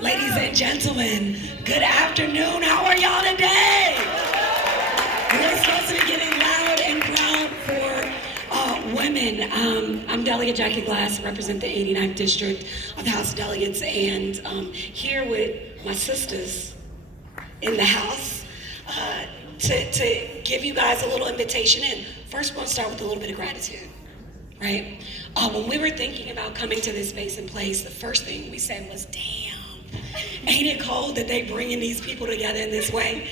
Ladies and gentlemen, good afternoon. How are y'all today? We're supposed to be getting loud and proud for women. I'm Delegate Jackie Glass, represent the 89th District of the House of Delegates, and here with my sisters in the House to give you guys a little invitation in. First, we're going to start with a little bit of gratitude, right? When we were thinking about coming to this space and place, the first thing we said was, damn, ain't it cold that they bringing these people together in this way?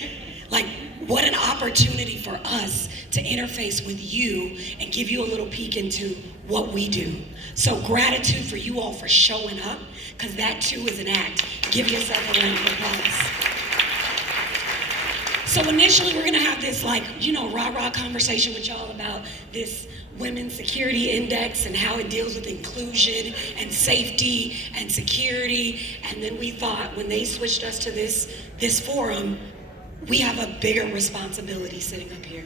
Like, what an opportunity for us to interface with you and give you a little peek into what we do. So gratitude for you all for showing up, because that too is an act. Give yourself a round of applause. So initially we're gonna have this rah-rah conversation with y'all about this Women's Security Index and how it deals with inclusion and safety and security. And then we thought when they switched us to this forum, we have a bigger responsibility sitting up here.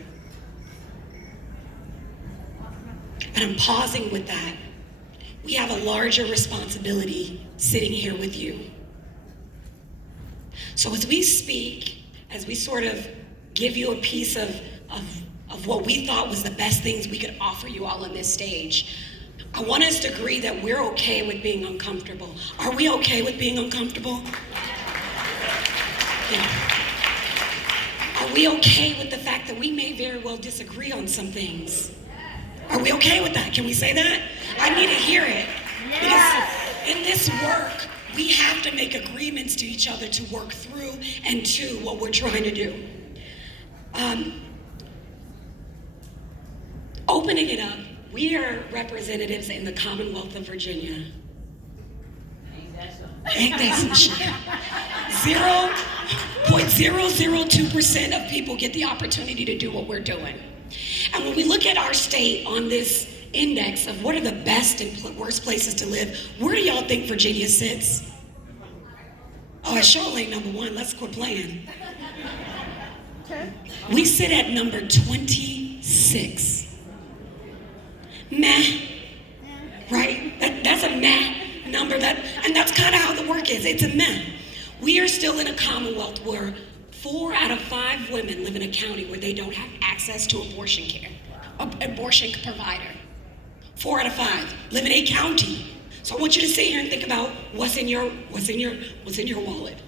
And I'm pausing with that. We have a larger responsibility sitting here with you. So as we speak, as we sort of give you a piece of what we thought was the best things we could offer you all on this stage, I want us to agree that we're okay with being uncomfortable. Are we okay with being uncomfortable? Yeah. Are we okay with the fact that we may very well disagree on some things? Are we okay with that? Can we say that? I need to hear it. Because in this work, we have to make agreements to each other to work through and to what we're trying to do. Opening it up, we are representatives in the Commonwealth of Virginia. Ain't that some shit? 0.002% of people get the opportunity to do what we're doing. And when we look at our state on this index of what are the best and worst places to live, where do y'all think Virginia sits? Oh, it sure ain't number one. Let's quit playing. We sit at number 26. Meh, right? That's a meh number, and that's kind of how the work is. It's a meh. We are still in a Commonwealth where 4 out of 5 women live in a county where they don't have access to abortion care, abortion provider. 4 out of 5 live in a county. So I want you to sit here and think about what's in your wallet,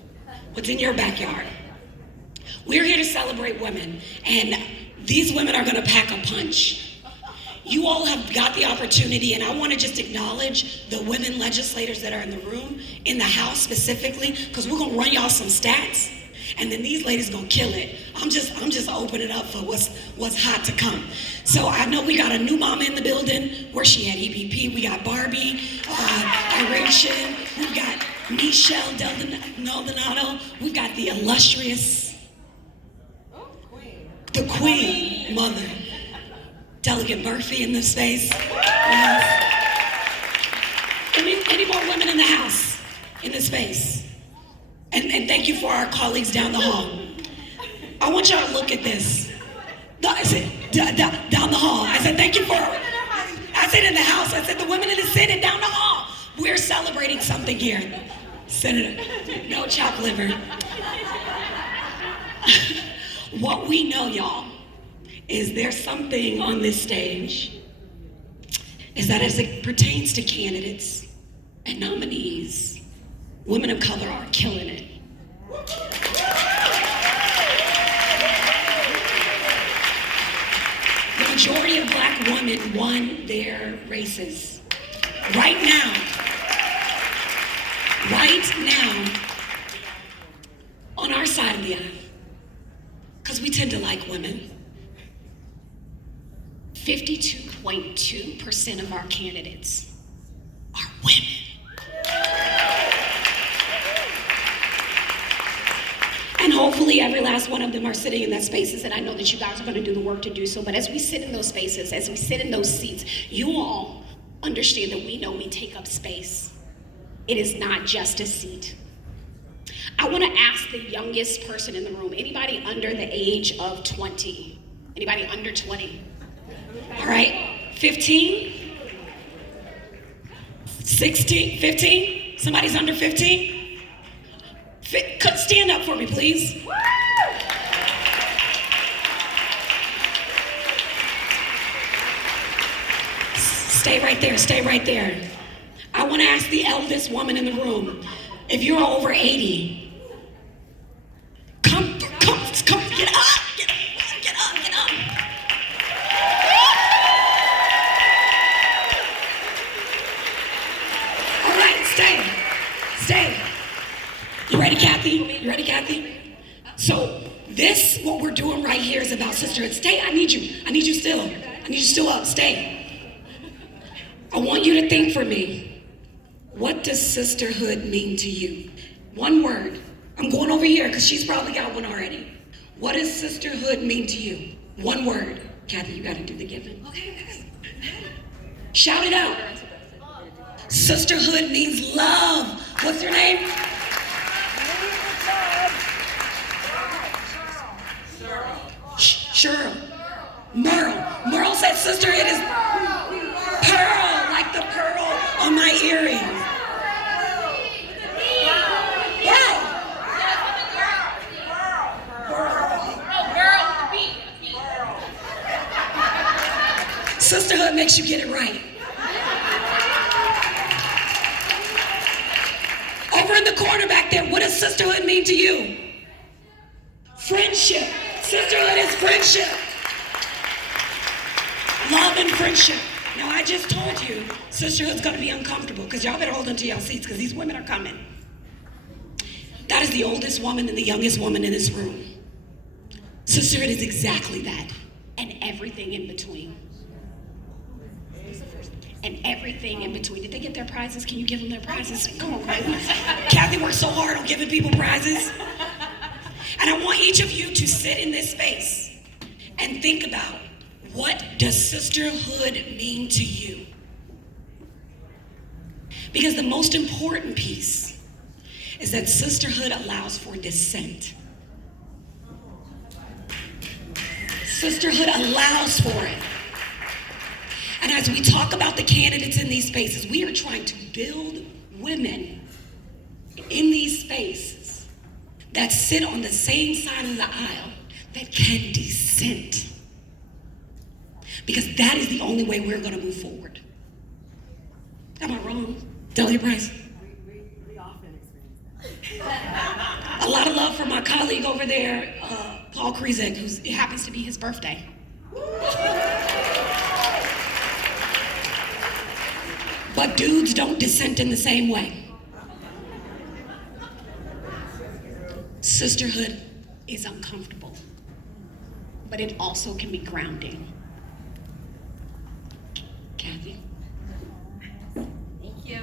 what's in your backyard. We're here to celebrate women, and these women are gonna pack a punch. You all have got the opportunity, and I want to just acknowledge the women legislators that are in the room, in the House specifically, because we're gonna run y'all some stats, and then these ladies gonna kill it. I'm just opening up for what's hot to come. So I know we got a new mama in the building. Where she at? EPP. We got Barbie, Iration. We've got Michelle Maldonado. We've got the illustrious, the Queen Mother, Delegate Murphy in this space. Yes. Any more women in the House in this space? And thank you for our colleagues down the hall. I want y'all to look at this. I said down the hall. I said thank you for. I said in the House. I said the women in the Senate down the hall. We're celebrating something here. Senator, no chopped liver. What we know, y'all, is there's something on this stage is that as it pertains to candidates and nominees, women of color are killing it. The majority of Black women won their races. Right now, on our side of the aisle, because we tend to like women, 52.2% of our candidates are women. And hopefully every last one of them are sitting in that spaces, and I know that you guys are gonna do the work to do so, but as we sit in those spaces, as we sit in those seats, you all understand that we know we take up space. It is not just a seat. I wanna ask the youngest person in the room, anybody under the age of 20? Anybody under 20? All right, 15? 16, 15? Somebody's under 15? Stand up for me, please. Stay right there, stay right there. I want to ask the eldest woman in the room, if you're over 80, come, get up, get up. All right, stay. You ready, Kathy? So what we're doing right here is about sisterhood. Stay, I need you still up, stay. I want you to think for me, what does sisterhood mean to you? One word. I'm going over here because she's probably got one already. What does sisterhood mean to you? One word. Kathy, you got to do the giving. Okay. Shout it out. Sisterhood means love. What's your name? Cheryl. Merle said sisterhood is pearl, like the pearl on my earring. Sisterhood makes you get it right. Over in the corner back there, what does sisterhood mean to you? Friendship. Sisterhood is friendship. Love and friendship. Now, I just told you, sisterhood's gonna be uncomfortable because y'all better hold on to y'all seats because these women are coming. That is the oldest woman and the youngest woman in this room. Sisterhood is exactly that, and everything in between. And everything in between. Did they get their prizes? Can you give them their prizes? Come on, Kathy worked so hard on giving people prizes. And I want each of you to sit in this space and think about, what does sisterhood mean to you? Because the most important piece is that sisterhood allows for dissent. Sisterhood allows for it. And as we talk about the candidates in these spaces, we are trying to build women in these spaces that sit on the same side of the aisle that can dissent. Because that is the only way we're going to move forward. Am I wrong? Delegate Price? We often experience that. A lot of love for my colleague over there, Paul Krizek, it happens to be his birthday. But dudes don't dissent in the same way. Sisterhood is uncomfortable, but it also can be grounding. Kathy? Thank you.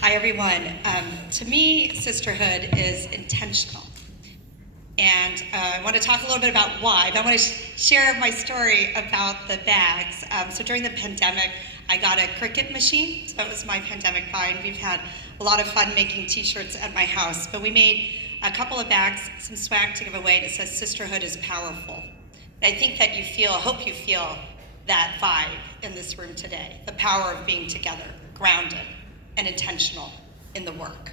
Hi everyone. To me, sisterhood is intentional. And I want to talk a little bit about why, but I want to share my story about the bags. So during the pandemic, I got a Cricut machine. So that was my pandemic find. We've had a lot of fun making t-shirts at my house, but we made a couple of bags, some swag to give away that says sisterhood is powerful. And I think that hope you feel that vibe in this room today, the power of being together, grounded and intentional in the work.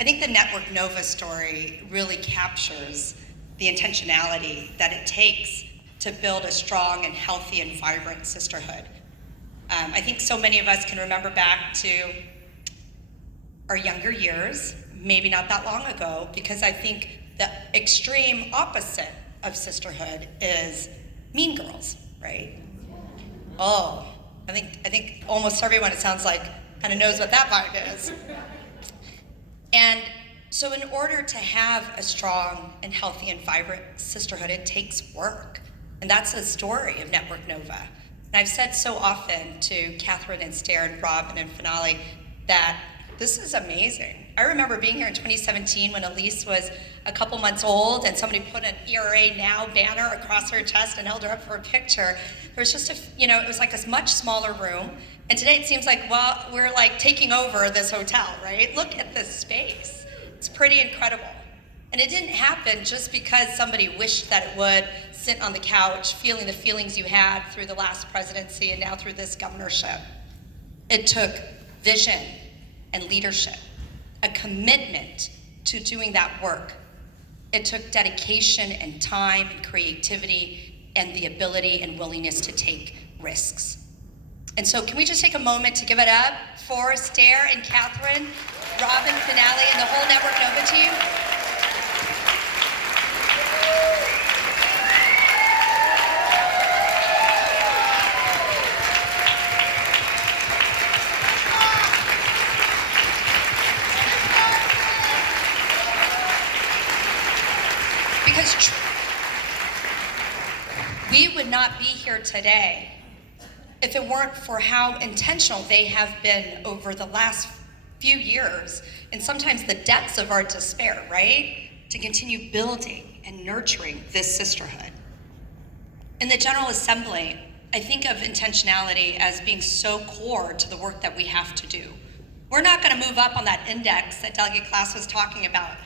I think the Network Nova story really captures the intentionality that it takes to build a strong and healthy and vibrant sisterhood. I think so many of us can remember back to our younger years, maybe not that long ago, because I think the extreme opposite of sisterhood is Mean Girls, right? Oh, I think almost everyone, it sounds like, kind of knows what that vibe is. And so in order to have a strong and healthy and vibrant sisterhood, it takes work. And that's the story of Network Nova. And I've said so often to Catherine and Stair and Robin and Finale that this is amazing. I remember being here in 2017 when Elise was a couple months old and somebody put an ERA Now banner across her chest and held her up for a picture. There was just it was like a much smaller room. And today it seems like, well, we're like taking over this hotel, right? Look at this space. It's pretty incredible. And it didn't happen just because somebody wished that it would, sit on the couch, feeling the feelings you had through the last presidency and now through this governorship. It took vision and leadership, a commitment to doing that work. It took dedication and time and creativity and the ability and willingness to take risks. And so can we just take a moment to give it up for Stair and Catherine, Robin, Finale, and the whole Network Nova team? Because we would not be here today if it weren't for how intentional they have been over the last few years, and sometimes the depths of our despair, right? To continue building and nurturing this sisterhood. In the General Assembly, I think of intentionality as being so core to the work that we have to do. We're not gonna move up on that index that Delegate Class was talking about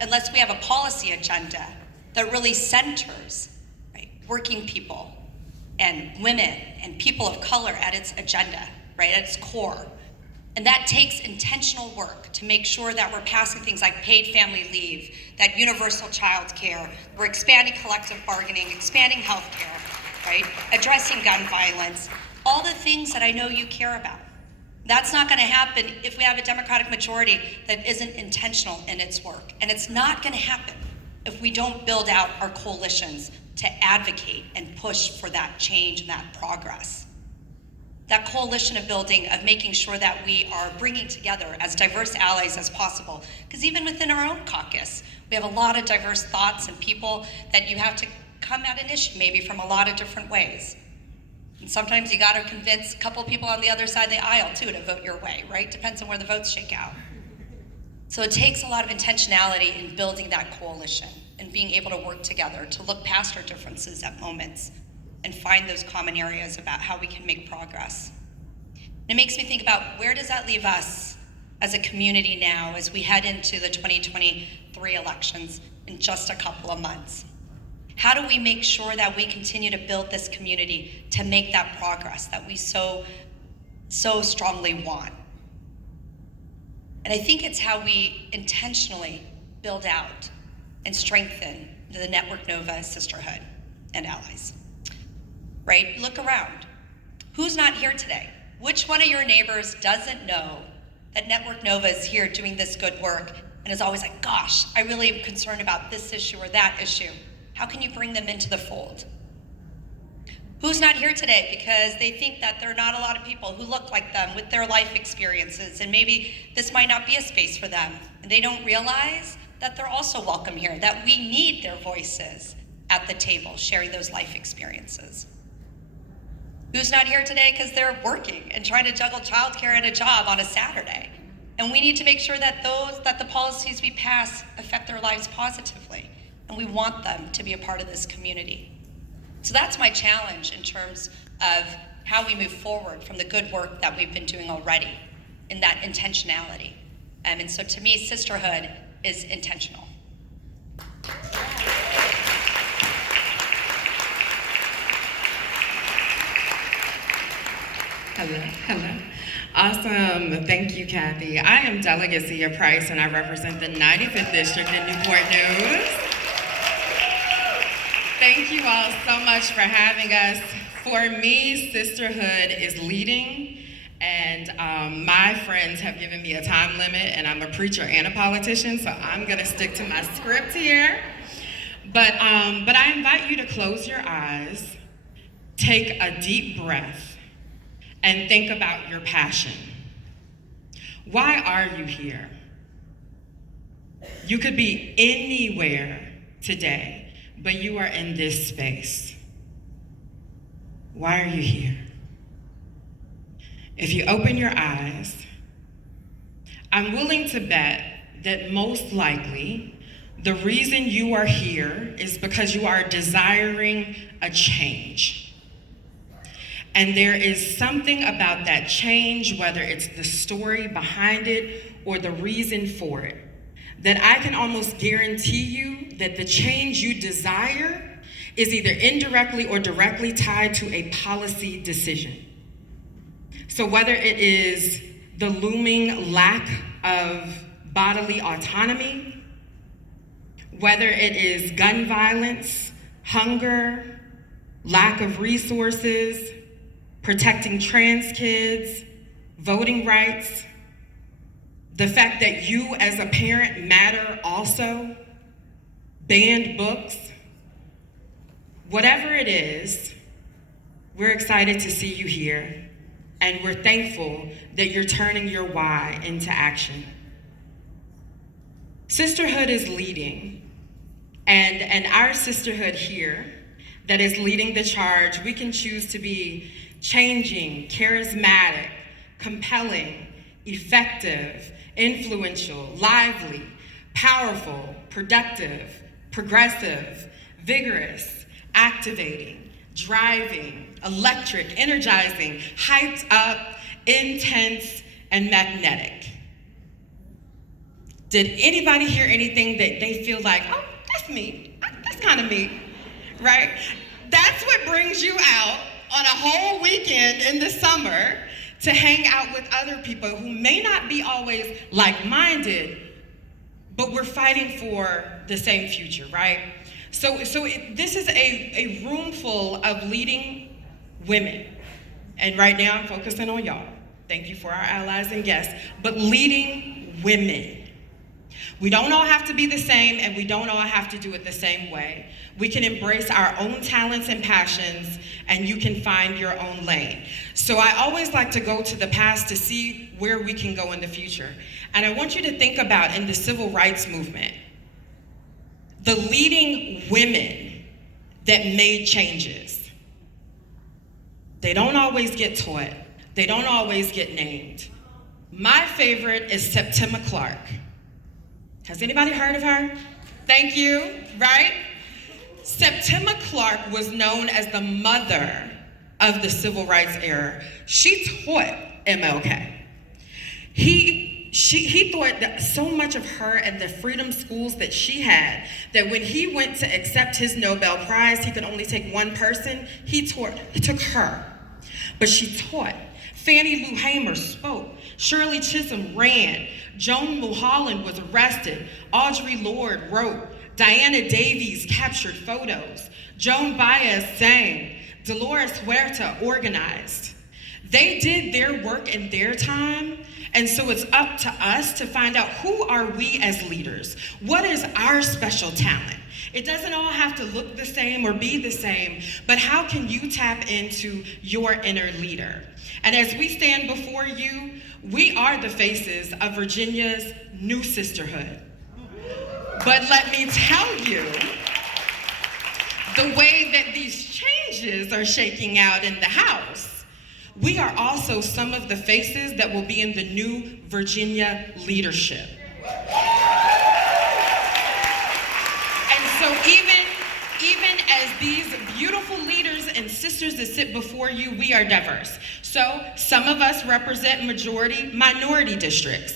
unless we have a policy agenda that really centers, right, working people and women and people of color at its agenda, right, at its core. And that takes intentional work to make sure that we're passing things like paid family leave, that universal child care, we're expanding collective bargaining, expanding health care, right, addressing gun violence, all the things that I know you care about. That's not gonna happen if we have a Democratic majority that isn't intentional in its work. And it's not gonna happen if we don't build out our coalitions to advocate and push for that change and that progress. That coalition of building, of making sure that we are bringing together as diverse allies as possible. Because even within our own caucus, we have a lot of diverse thoughts and people that you have to come at an issue maybe from a lot of different ways. And sometimes you gotta convince a couple people on the other side of the aisle too to vote your way, right? Depends on where the votes shake out. So it takes a lot of intentionality in building that coalition and being able to work together to look past our differences at moments and find those common areas about how we can make progress. And it makes me think about where does that leave us as a community now as we head into the 2023 elections in just a couple of months? How do we make sure that we continue to build this community to make that progress that we so strongly want? And I think it's how we intentionally build out and strengthen the Network Nova sisterhood and allies, right? Look around. Who's not here today? Which one of your neighbors doesn't know that Network Nova is here doing this good work and is always like, gosh, I really am concerned about this issue or that issue? How can you bring them into the fold? Who's not here today because they think that there are not a lot of people who look like them with their life experiences, and maybe this might not be a space for them, and they don't realize that they're also welcome here, that we need their voices at the table sharing those life experiences? Who's not here today because they're working and trying to juggle childcare and a job on a Saturday, and we need to make sure that the policies we pass affect their lives positively, and we want them to be a part of this community. So that's my challenge in terms of how we move forward from the good work that we've been doing already in that intentionality. And so to me, sisterhood is intentional. Hello. Awesome. Thank you, Kathy. I am Delegate Cia Price, and I represent the 95th District in Newport News. Thank you all so much for having us. For me, sisterhood is leading, and my friends have given me a time limit, and I'm a preacher and a politician, so I'm gonna stick to my script here. But I invite you to close your eyes, take a deep breath, and think about your passion. Why are you here? You could be anywhere today, but you are in this space. Why are you here? If you open your eyes, I'm willing to bet that most likely the reason you are here is because you are desiring a change. And there is something about that change, whether it's the story behind it or the reason for it, that I can almost guarantee you that the change you desire is either indirectly or directly tied to a policy decision. So whether it is the looming lack of bodily autonomy, whether it is gun violence, hunger, lack of resources, protecting trans kids, voting rights, the fact that you as a parent matter also, banned books, whatever it is, we're excited to see you here, and we're thankful that you're turning your why into action. Sisterhood is leading, and our sisterhood here that is leading the charge, we can choose to be changing, charismatic, compelling, effective, influential, lively, powerful, productive, progressive, vigorous, activating, driving, electric, energizing, hyped up, intense, and magnetic. Did anybody hear anything that they feel like, oh, that's me, that's kind of me, right? That's what brings you out on a whole weekend in the summer to hang out with other people who may not be always like-minded, but we're fighting for the same future, right? So this is a room full of leading women. And right now I'm focusing on y'all. Thank you for our allies and guests, but leading women. We don't all have to be the same, and we don't all have to do it the same way. We can embrace our own talents and passions, and you can find your own lane. So I always like to go to the past to see where we can go in the future. And I want you to think about, in the civil rights movement, the leading women that made changes. They don't always get taught. They don't always get named. My favorite is Septima Clark. Has anybody heard of her? Thank you, right? Septima Clark was known as the mother of the civil rights era. She taught MLK. He thought that so much of her and the freedom schools that she had, that when he went to accept his Nobel Prize, he could only take one person. He took her, but she taught. Fannie Lou Hamer spoke. Shirley Chisholm ran. Joan Mulholland was arrested. Audre Lorde wrote. Diana Davies captured photos. Joan Baez sang. Dolores Huerta organized. They did their work in their time, and so it's up to us to find out, who are we as leaders? What is our special talent? It doesn't all have to look the same or be the same, but how can you tap into your inner leader? And as we stand before you, we are the faces of Virginia's new sisterhood. But let me tell you, the way that these changes are shaking out in the House, we are also some of the faces that will be in the new Virginia leadership. And so even as these beautiful leaders and sisters that sit before you, we are diverse. So some of us represent minority districts.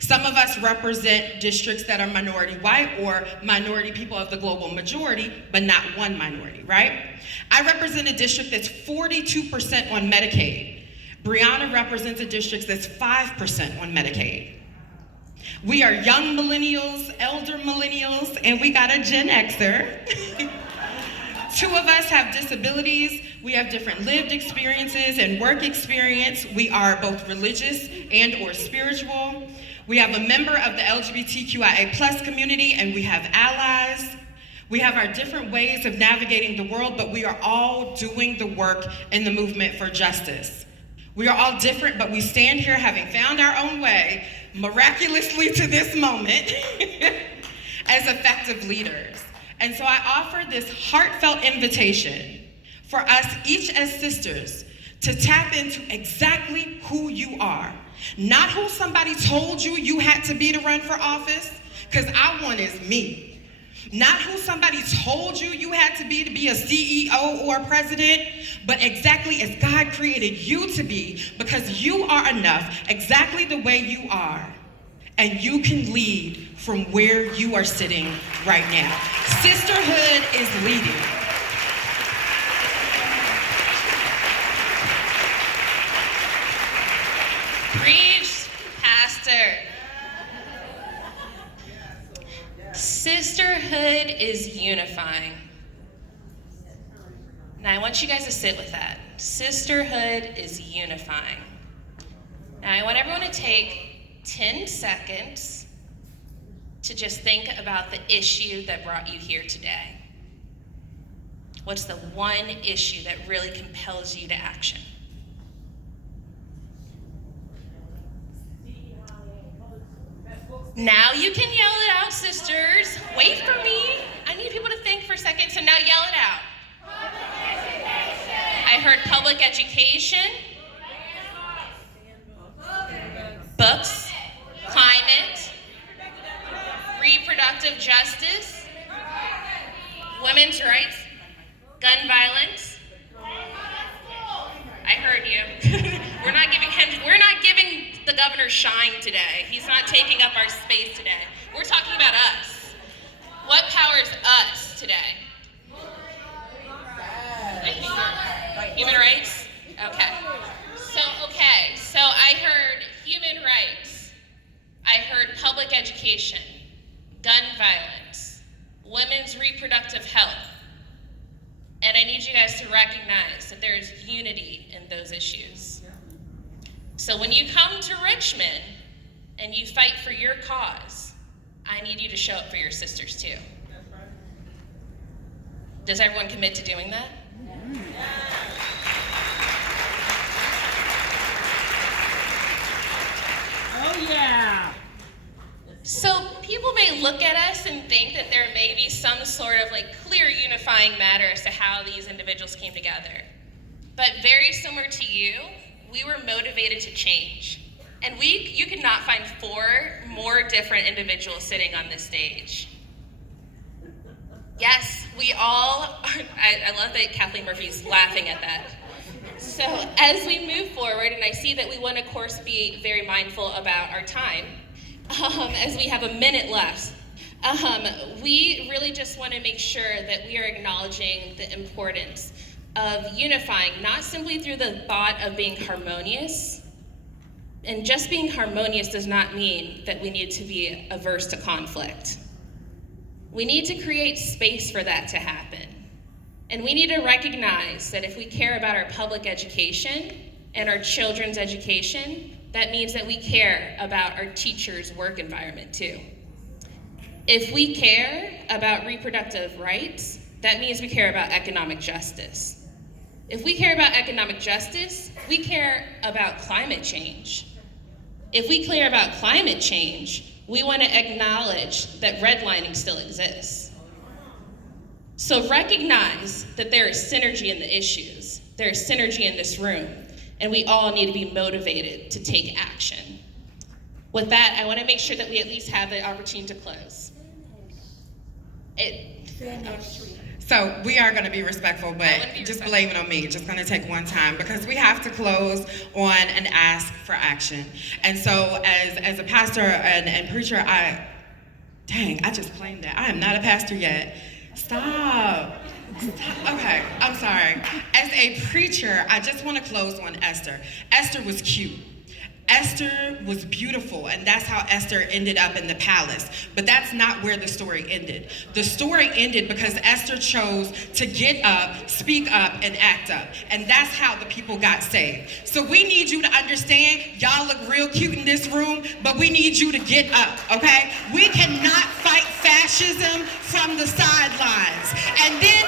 Some of us represent districts that are minority white or minority people of the global majority, but not one minority, right? I represent a district that's 42% on Medicaid. Briana represents a district that's 5% on Medicaid. We are young millennials, elder millennials, and we got a Gen Xer. Two of us have disabilities. We have different lived experiences and work experience. We are both religious and or spiritual. We have a member of the LGBTQIA+ community, and we have allies. We have our different ways of navigating the world, but we are all doing the work in the movement for justice. We are all different, but we stand here having found our own way, miraculously to this moment, as effective leaders. And so I offer this heartfelt invitation for us, each as sisters, to tap into exactly who you are. Not who somebody told you had to be to run for office, because I want is me. Not who somebody told you had to be a CEO or a president, but exactly as God created you to be, because you are enough exactly the way you are. And you can lead from where you are sitting right now. Sisterhood is leading. Preach, Pastor. Sisterhood is unifying. Now, I want you guys to sit with that. Sisterhood is unifying. Now, I want everyone to take 10 seconds to just think about the issue that brought you here today. What's the one issue that really compels you to action? Now you can yell it out, sisters. Wait for me. I need people to think for a second, so now yell it out. I heard public education, books, climate, reproductive justice, women's rights, gun violence. I heard you. We're not giving the governor shine today. He's not taking up our space today. We're talking about us. What powers us today? Human rights? Okay. So I heard human rights. I heard public education, gun violence, women's reproductive health. And I need you guys to recognize that there is unity in those issues. So when you come to Richmond and you fight for your cause, I need you to show up for your sisters too. Does everyone commit to doing that? Oh yeah. So people may look at us and think that there may be some sort of clear unifying matter as to how these individuals came together. But very similar to you, we were motivated to change. And you could not find 4 more different individuals sitting on this stage. Yes, we all are, I love that Kathleen Murphy's laughing at that. So as we move forward, and I see that we want to, of course, be very mindful about our time, as we have a minute left, we really just want to make sure that we are acknowledging the importance of unifying, not simply through the thought of being harmonious. And just being harmonious does not mean that we need to be averse to conflict. We need to create space for that to happen. And we need to recognize that if we care about our public education and our children's education, that means that we care about our teachers' work environment too. If we care about reproductive rights, that means we care about economic justice. If we care about economic justice, we care about climate change. If we care about climate change, we want to acknowledge that redlining still exists. So recognize that there is synergy in the issues. There is synergy in this room, and we all need to be motivated to take action. With that, I want to make sure that we at least have the opportunity to close. So we are going to be respectful, but just blame it on me. Just going to take one time because we have to close on an ask for action. And so as a pastor and preacher, I just claimed that. I am not a pastor yet. Stop. Okay, I'm sorry. As a preacher, I just want to close on Esther. Esther was cute. Esther was beautiful, and that's how Esther ended up in the palace. But that's not where the story ended. The story ended because Esther chose to get up, speak up, and act up. And that's how the people got saved. So we need you to understand, y'all look real cute in this room, but we need you to get up, okay? We cannot fight fascism from the sidelines. And then